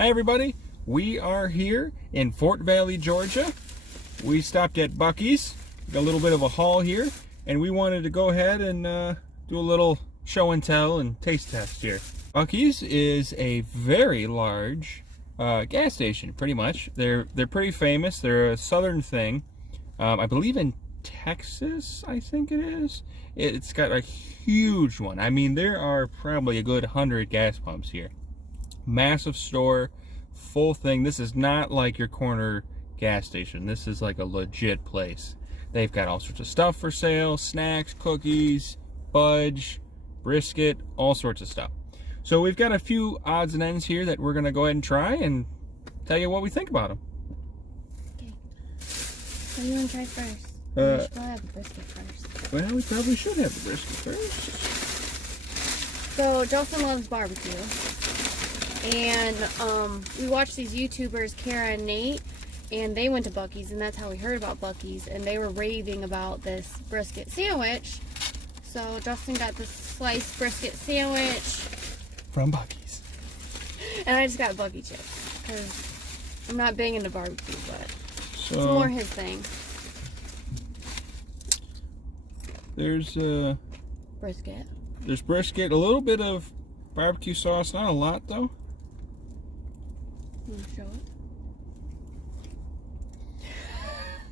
Hi everybody, we are here in Fort Valley, Georgia. We stopped at Buc-ee's, got a little bit of a haul here, and we wanted to go ahead and do a little show and tell and taste test here. Buc-ee's is a very large gas station, pretty much. They're pretty famous. They're a southern thing. I believe in Texas, I think it is. It's got a huge one. I mean, there are probably a good 100 gas pumps here. Massive store, full thing. This is not like your corner gas station. This is like a legit place. They've got all sorts of stuff for sale, snacks, cookies, fudge, brisket, all sorts of stuff. So we've got a few odds and ends here that we're going to go ahead and try and tell you what we think about them. Okay. What do you want to try first? We should probably have the brisket first. Well, we probably should have the brisket first. So Justin loves barbecue. And we watched these YouTubers, Kara and Nate, and they went to Buc-ee's, and that's how we heard about Buc-ee's, and they were raving about this brisket sandwich. So Justin got this sliced brisket sandwich From Buc-ee's. And I just got Buc-ee chips because I'm not big into barbecue, but So, it's more his thing. There's Brisket. There's brisket, a little bit of barbecue sauce, not a lot though. You want to show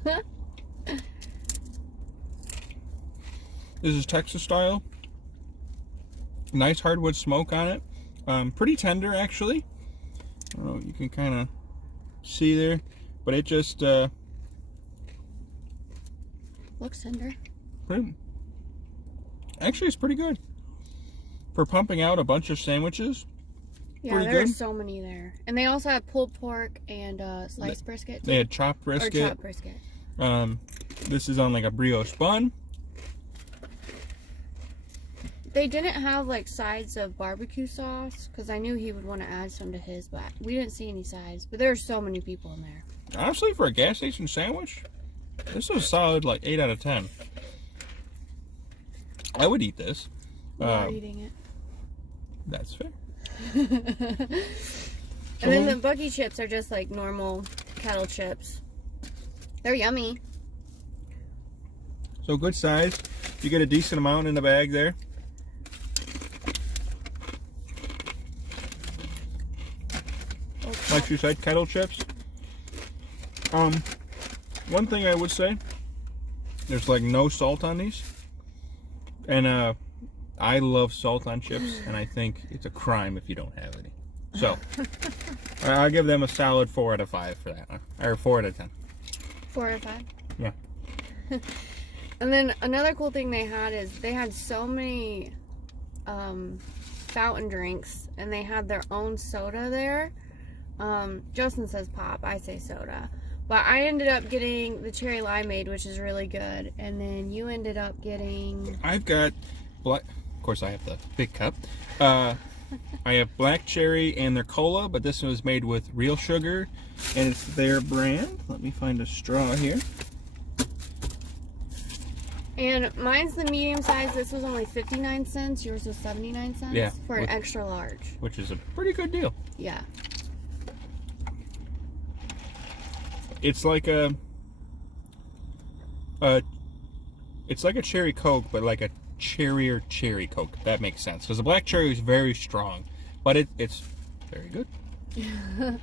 it? This is Texas style. Nice hardwood smoke on it. Pretty tender actually. I don't know, you can kind of see there, but it just Looks tender. Actually, it's pretty good for pumping out a bunch of sandwiches. Yeah, Pretty there are good. so many there. And they also have pulled pork and sliced brisket. They had chopped brisket. Or chopped brisket. This is on like a brioche bun. They didn't have like sides of barbecue sauce because I knew he would want to add some to his, but we didn't see any sides. But there are so many people in there. Honestly, for a gas station sandwich, this is a solid like 8 out of 10. I would eat this. You're eating it. That's fair. And then the Buc-ee chips are just like normal kettle chips. They're yummy. So good size. You get a decent amount in the bag there. Like you said, kettle chips. One thing I would say, there's like no salt on these. And I love salt on chips, and I think it's a crime if you don't have any. So, I'll give them a solid 4 out of 5 for that one. Or 4 out of 10. 4 out of 5? Yeah. And then another cool thing they had is they had so many fountain drinks, and they had their own soda there. Justin says pop, I say soda. But I ended up getting the cherry limeade, which is really good. And then you ended up getting... I've got black... Of course, I have the big cup. I have black cherry and their cola, but this one was made with real sugar, and it's their brand. Let me find a straw here. And mine's the medium size. This was only 59 cents. Yours was 79 cents. Yeah. For an extra large. Which is a pretty good deal. Yeah. It's like it's like a cherry Coke, but like a cherrier cherry Coke, if that makes sense. Because the black cherry is very strong, but it's very good. I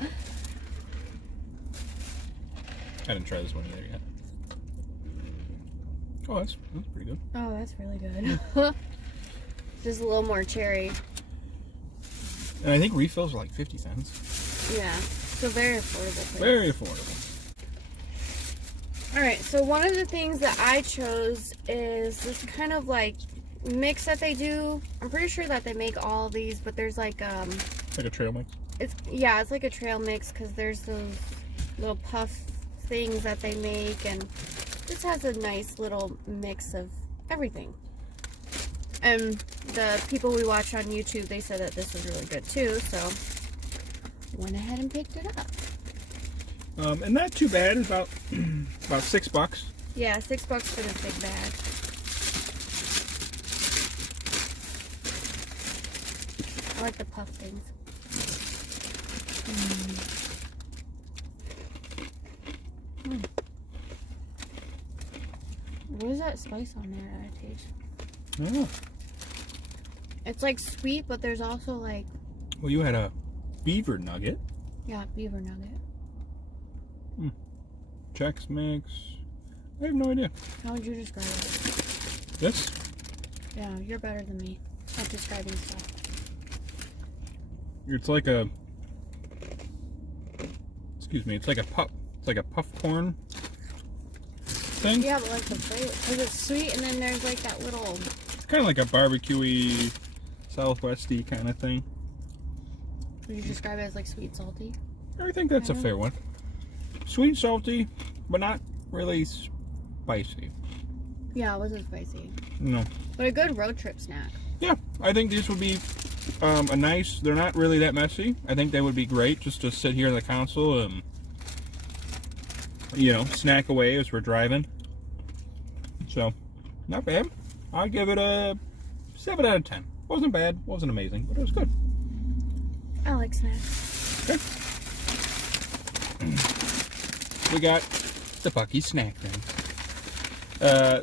didn't try this one either yet. Oh, that's pretty good. Oh, that's really good. Just a little more cherry. And I think refills are like 50 cents. Yeah. So very affordable. Place. Very affordable. Alright, so one of the things that I chose is this kind of like mix that they do. I'm pretty sure that they make all of these, but there's like Like a trail mix? it's like a trail mix because there's those little puff things that they make, and this has a nice little mix of everything. And the people we watch on YouTube, they said that this was really good too, so went ahead and picked it up. And not too bad. It's about $6. Yeah, $6 for this big bag. I like the puff things. What is that spice on there that I taste? Oh. It's like sweet, but there's also like... Well, you had a beaver nugget. Yeah, beaver nugget. Chex Mix. I have no idea. How would you describe it? This? Yeah, you're better than me at describing stuff. It's like a... Excuse me. It's like a puff. It's like a puff corn thing. Yeah, but like the flavor, because it's sweet, and then there's like that little... It's kind of like a barbecue-y, Southwesty kind of thing. Would you describe it as like sweet, salty? I think that's a fair one. Sweet, salty, but not really spicy. Yeah, it wasn't spicy. No. But a good road trip snack. Yeah, I think these would be a nice... They're not really that messy. I think they would be great just to sit here in the console and, you know, snack away as we're driving. So, not bad. I'd give it a 7 out of 10. Wasn't bad, wasn't amazing, but it was good. I like snacks. Okay. We got the Buc-ee snack things.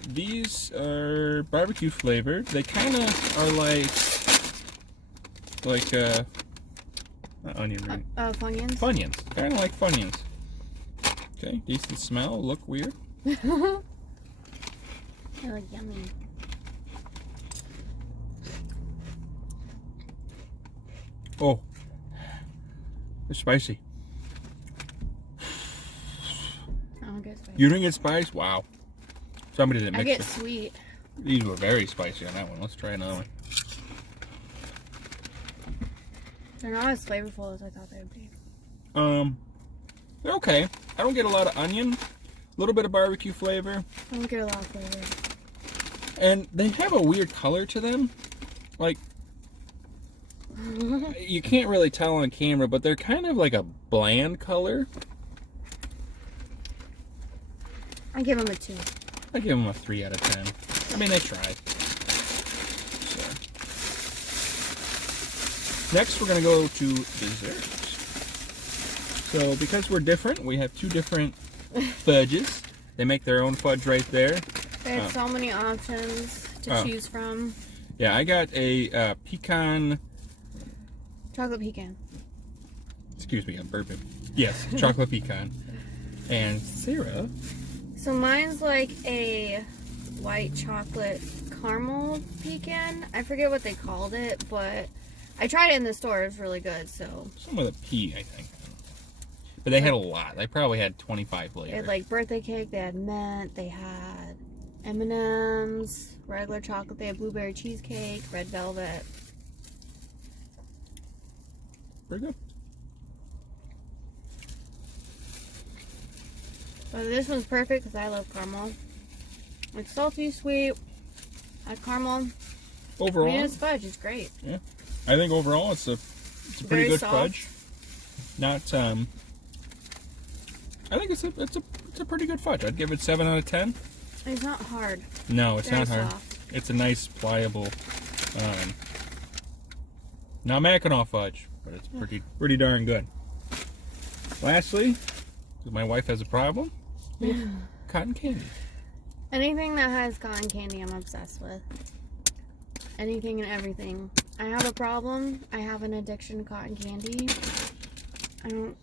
These are barbecue flavored. They kind of are like not onion ring. Funyuns? Funyuns. Kind of like Funyuns. Okay, decent smell. Look weird. They're like yummy. Oh, they're spicy. I don't get spicy. You didn't get spice? Wow. Somebody didn't I mix get it. sweet. These were very spicy on that one. Let's try another one. They're not as flavorful as I thought they would be. They're okay. I don't get a lot of onion. A little bit of barbecue flavor. I don't get a lot of flavor. And they have a weird color to them. Like, you can't really tell on camera, but they're kind of like a bland color. I give them a 2. I give them a 3 out of 10. I mean, they tried. So. Next, we're going to go to desserts. So, because we're different, we have 2 different fudges. They make their own fudge right there. They have so many options to choose from. Yeah, I got a pecan... Chocolate pecan. Excuse me, I'm burping. Yes, chocolate pecan. And Sarah... So mine's like a white chocolate caramel pecan. I forget what they called it, but I tried it in the store. It was really good. So some with a P, I think. But they had a lot. They probably had 25 flavors. They had like birthday cake. They had mint. They had M&Ms, regular chocolate. They had blueberry cheesecake, red velvet. Pretty good. But this one's perfect because I love caramel. It's salty, sweet, caramel. Overall, I mean, it's fudge. It's great. Yeah, I think overall it's a pretty good soft. fudge. Not I think it's a pretty good fudge. I'd give it 7 out of 10. It's not hard. No, it's Very not hard. soft. It's a nice pliable, not Mackinac fudge, but it's pretty darn good. Lastly, my wife has a problem. Cotton candy. Anything that has cotton candy, I'm obsessed with. Anything and everything. I have a problem. I have an addiction to cotton candy. I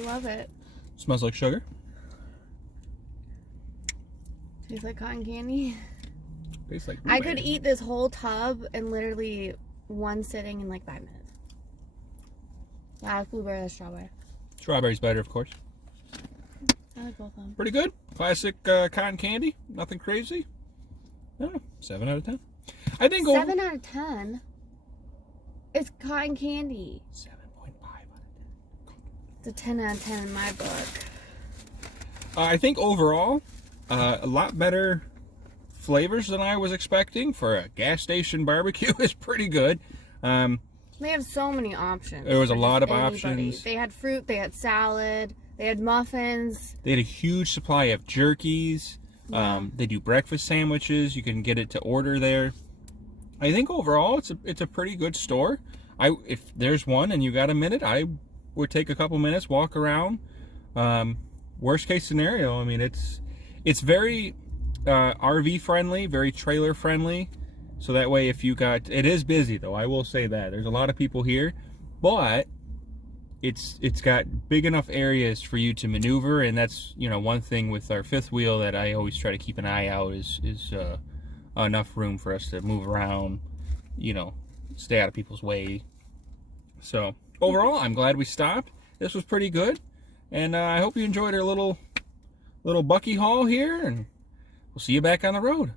love it. Smells like sugar. Tastes like cotton candy. Tastes like I could eat this whole tub in literally one sitting in like 5 minutes. That's blueberry, that's strawberry. Strawberry's better, of course. I like both of them. Pretty good. Classic cotton candy. Nothing crazy. I don't know. 7 out of 10. I think 7 out of 10? It's cotton candy. 7.5 out of 10. It's a 10 out of 10 in my book. I think overall, a lot better flavors than I was expecting for a gas station barbecue. Is pretty good. They have so many options. There was a for lot of anybody. options. They had fruit, they had salad, they had muffins. They had a huge supply of jerkies. Yeah. They do breakfast sandwiches. You can get it to order there. I think overall it's a pretty good store. If there's one and you got a minute, I we'll take a couple minutes, walk around. Worst case scenario, I mean, it's very RV friendly, very trailer friendly. So that way, if you got, it is busy though, I will say that. There's a lot of people here, but it's got big enough areas for you to maneuver, and that's, you know, one thing with our fifth wheel that I always try to keep an eye out is enough room for us to move around, you know, stay out of people's way. So overall, I'm glad we stopped. This was pretty good, and I hope you enjoyed our little Buc-ee haul here, and we'll see you back on the road.